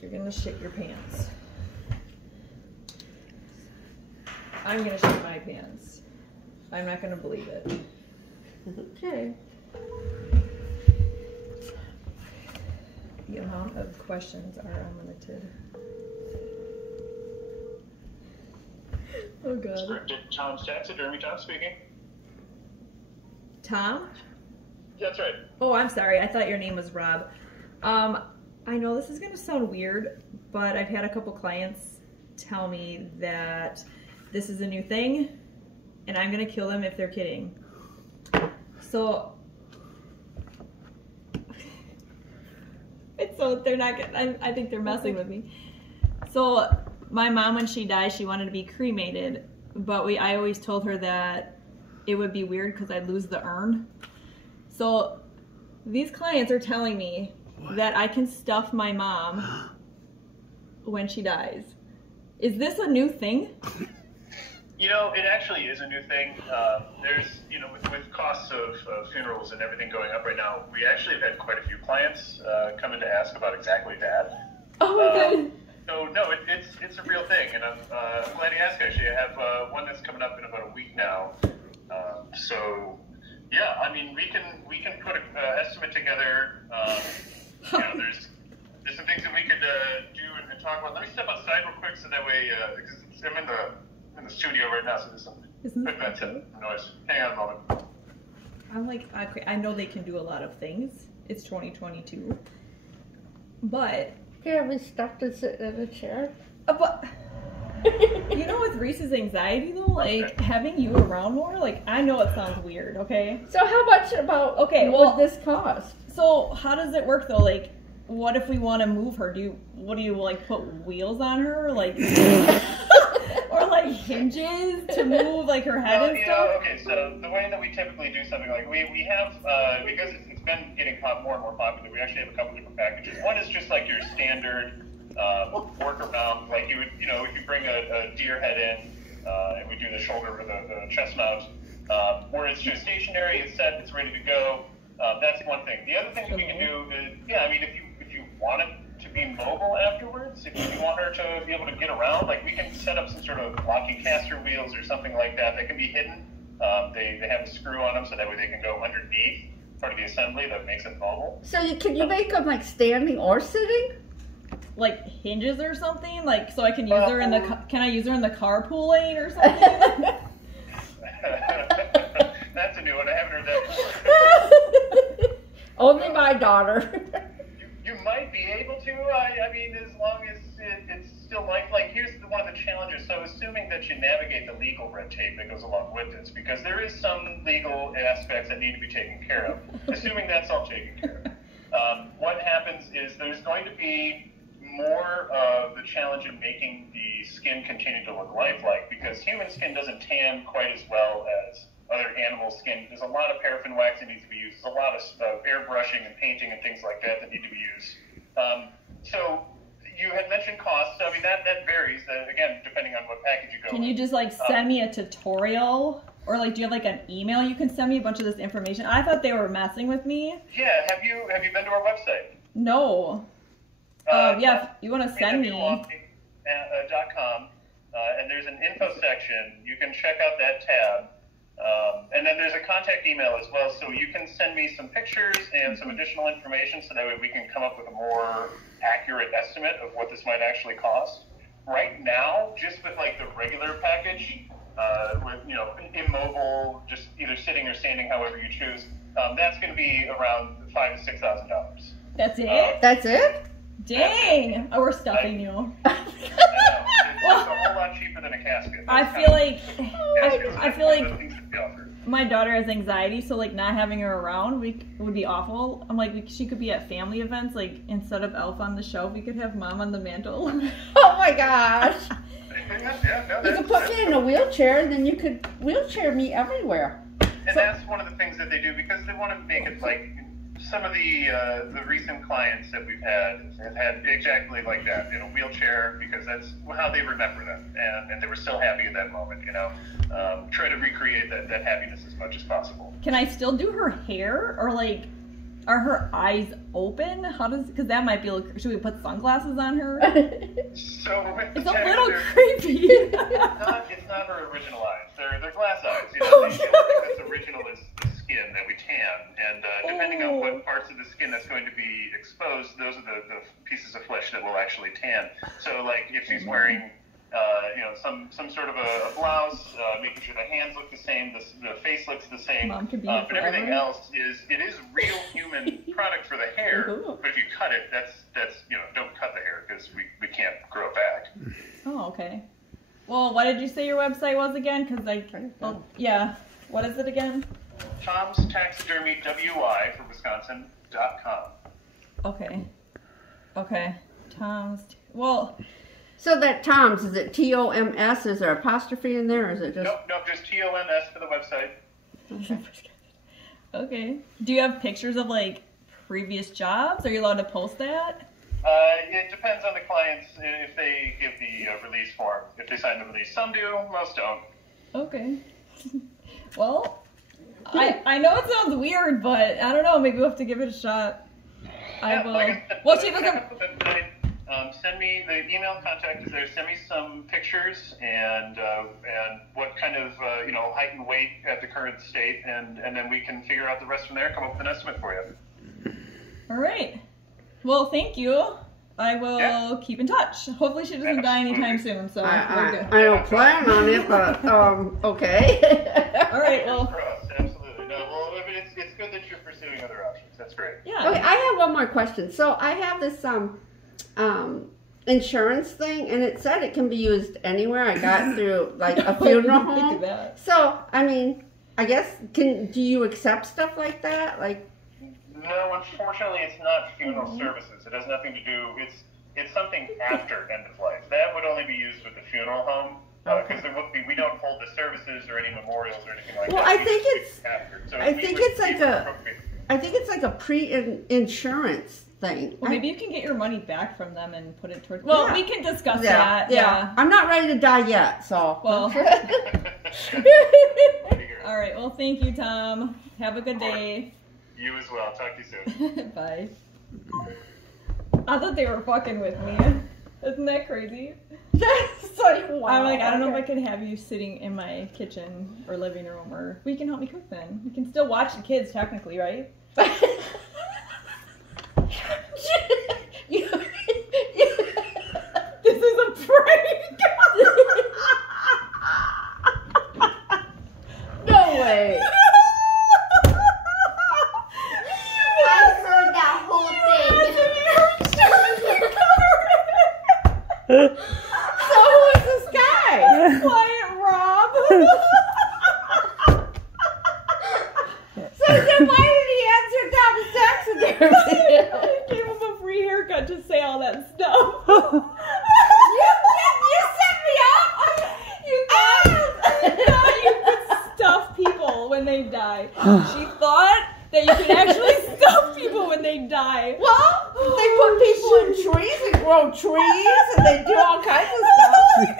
You're gonna shit your pants. I'm gonna shit my pants. I'm not gonna believe it. Okay. The amount of questions are unlimited. Oh god. Scripted Tom's taxidermy. Tom speaking. Tom? Yeah, that's right. Oh, I'm sorry. I thought your name was Rob. I know this is gonna sound weird, but I've had a couple clients tell me that this is a new thing, and I'm gonna kill them if they're kidding. So, they're not getting, I think they're messing with me. So, my mom, when she died, she wanted to be cremated, but I always told her that it would be weird because I'd lose the urn. So, these clients are telling me that I can stuff my mom when she dies. Is this a new thing? You know, it actually is a new thing. There's, you know, with costs of funerals and everything going up right now, we actually have had quite a few clients come in to ask about exactly that. Oh my god. So no, it's a real thing, and I'm glad you asked. Actually, I have one that's coming up in about a week now. So yeah, I mean, we can put an estimate together. You know, there's some things that we could do and talk about. Let me step outside real quick so that way, because I'm in the studio right now, so there's some quick vent noise. Hang on a moment. I'm like, I know they can do a lot of things. It's 2022. But... Can we stop to sit in a chair? But... You know, with Reese's anxiety, though, like, having you around more, like, I know it sounds weird, okay? So how much about, would this cost? So, how does it work, though? Like, what if we want to move her? What do you, like, put wheels on her? Like... Or like hinges to move like her head and stuff? Okay, so the way that we typically do something like we have, because it's been getting more and more popular, we actually have a couple different packages. One is just like your standard workaround, like if you bring a deer head in and we do the shoulder or the chest mount, where it's just stationary, it's set, it's ready to go. That's one thing. The other thing that we can do is, I mean, if you want it to be mobile afterwards, if you want her to be able to get around, like we can set up some sort of locking caster wheels or something like that that can be hidden. They have a screw on them so that way they can go underneath part of the assembly that makes it mobile. So can you make them like standing or sitting? Like hinges or something? Like so I can use her in the can I use her in the carpool lane or something? That's a new one. I haven't heard that before. Only my daughter. You might be able to. I mean, as long as it's still like here's one of the challenges. So assuming that you navigate the legal red tape that goes along with this, because there is some legal aspects that need to be taken care of. Assuming that's all taken care of, what happens is there's going to be more of the challenge in making the skin continue to look lifelike, because human skin doesn't tan quite as well as other animal skin. There's a lot of paraffin wax that needs to be used. There's a lot of airbrushing and painting and things like that need to be used. So you had mentioned costs. I mean, that varies, again, depending on what package you go Can you just, like, send me a tutorial? Or, like, do you have, like, an email you can send me a bunch of this information? I thought they were messing with me. Yeah, have you been to our website? No. Yeah, if you want to send me. .com, and there's an info section. You can check out that tab. And then there's a contact email as well, so you can send me some pictures and some additional information so that way we can come up with a more accurate estimate of what this might actually cost. Right now, just with like the regular package, with immobile, just either sitting or standing, however you choose, that's going to be around $5,000 to $6,000. That's it? That's it? Dang! Oh, we're stuffing you. It's a whole lot cheaper than a casket. I feel like my daughter has anxiety, so like not having her around would be awful. I'm like, she could be at family events, like instead of Elf on the Shelf, we could have Mom on the mantle. Oh my gosh! Yeah, You could put me in a wheelchair, and then you could wheelchair me everywhere. And that's one of the things that they do because they want to make it like some of the recent clients that we've had have had exactly like that, in a wheelchair, because that's how they remember them, and they were so happy at that moment, Try to recreate that happiness as much as possible. Can I still do her hair, or like, Are her eyes open? Because that might be, should we put sunglasses on her? So it's a little creepy. It's not her original eyes. They're glass eyes. You know, the only thing that's original is the skin that we tan. And depending on what parts of the skin that's going to be exposed, those are the pieces of flesh that will actually tan. So, like, if she's wearing some sort of a blouse, making sure the hands look the same, the face looks the same, but everything else is real human product for the hair. But if you cut it, that's don't cut the hair because we can't grow it back. Oh, okay. Well, what did you say your website was again? Because what is it again? Tom's Taxidermy WI for Wisconsin.com. Okay. Tom's. So that Tom's, is it TOMS? Is there apostrophe in there, or is it just? Nope, just TOMS for the website. Okay. Do you have pictures of like previous jobs? Are you allowed to post that? It depends on the clients if they give the release form. If they sign the release, some do, most don't. Okay. Well, I know it sounds weird, but I don't know. Maybe we'll have to give it a shot. I will. Well, she doesn't. Send me the email contact is there. Send me some pictures and what kind of height and weight at the current state, and then we can figure out the rest from there. Come up with an estimate for you. All right. Well, thank you. I will keep in touch. Hopefully, she doesn't die anytime soon. So we're good. I don't plan on it, but okay. All right. Well. Absolutely. No. Well, it's good that you're pursuing other options. That's great. Yeah. Okay. I have one more question. So I have this insurance thing, and it said it can be used anywhere. I got through like a funeral home. So I mean, I guess do you accept stuff like that? Like, no, unfortunately, it's not funeral services. It has nothing to do. It's something after end of life. That would only be used with the funeral home because we don't hold the services or any memorials or anything like that. Well, I think it's like a pre-insurance thing. Well, maybe you can get your money back from them and put it towards. Well, we can discuss that. Yeah, I'm not ready to die yet, so. Well. All right. Well, thank you, Tom. Have a good day. You as well. Talk to you soon. Bye. I thought they were fucking with me. Isn't that crazy? That's like, wow. I'm like, I don't know if I can have you sitting in my kitchen or living room, or we can help me cook then. We can still watch the kids, technically, right? This is a prank. No way. I heard that whole thing. So who is this guy? Client Rob. So then why did he answer Tom's taxidermy? I gave him a free haircut to say all that stuff. You set me up. You thought you could stuff people when they die. She thought that you could actually stuff people when they die. Well, they put people in trees and grow trees and they do all kinds of stuff.